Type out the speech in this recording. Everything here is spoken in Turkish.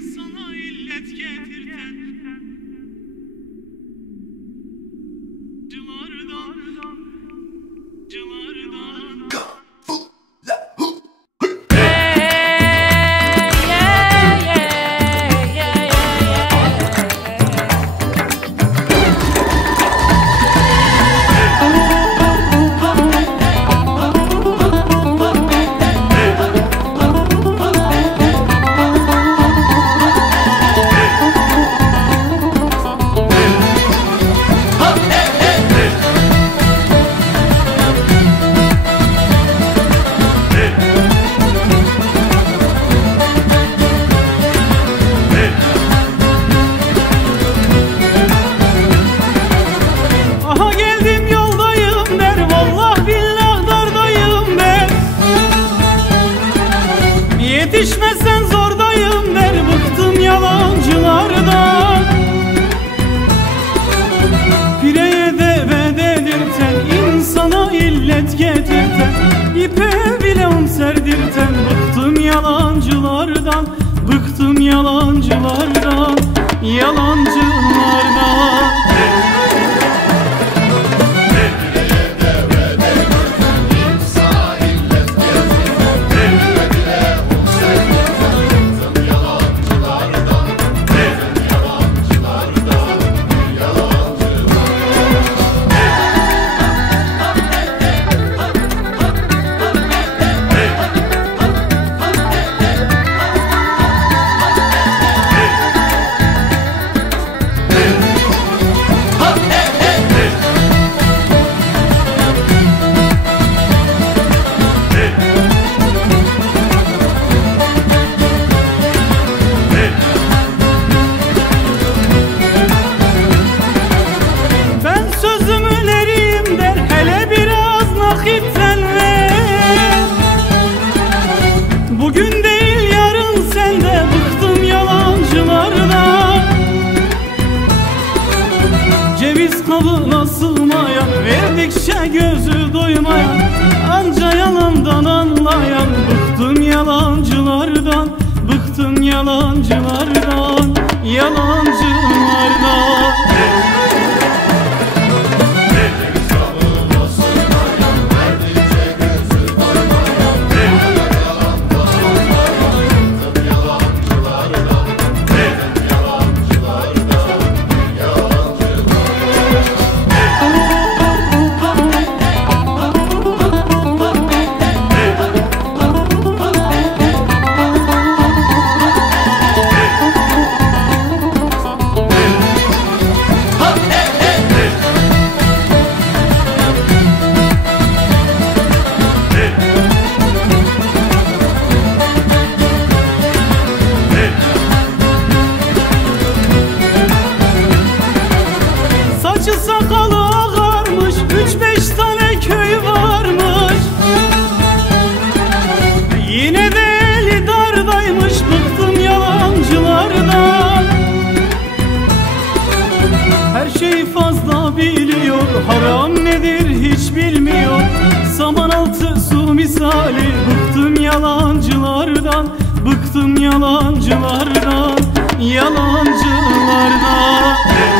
insana illet getirten cılardan yetişmezsen zordayım der, bıktım yalancılardan. Pireye deve dedirten, insana illet getirten, ipe bile un serdirten, bıktım yalancılardan, bıktım yalancılardan, yalancılardan. Bugün değil yarın sende, bıktım yalancılardan. Ceviz kabına sığmayan, verdikçe gözü doymayan, anca yalandan anlayan, bıktım yalancılardan, bıktım yalancılardan, yalancılardan. Saçı sakalı ağarmış, 3-5 tane köy varmış. Yine de eli dardaymış, bıktım yalancılardan. Her şeyi fazla biliyor, haram nedir hiç bilmiyor. Saman altı su misali, bıktım yalancılardan, bıktım yalancılardan, yalancılardan.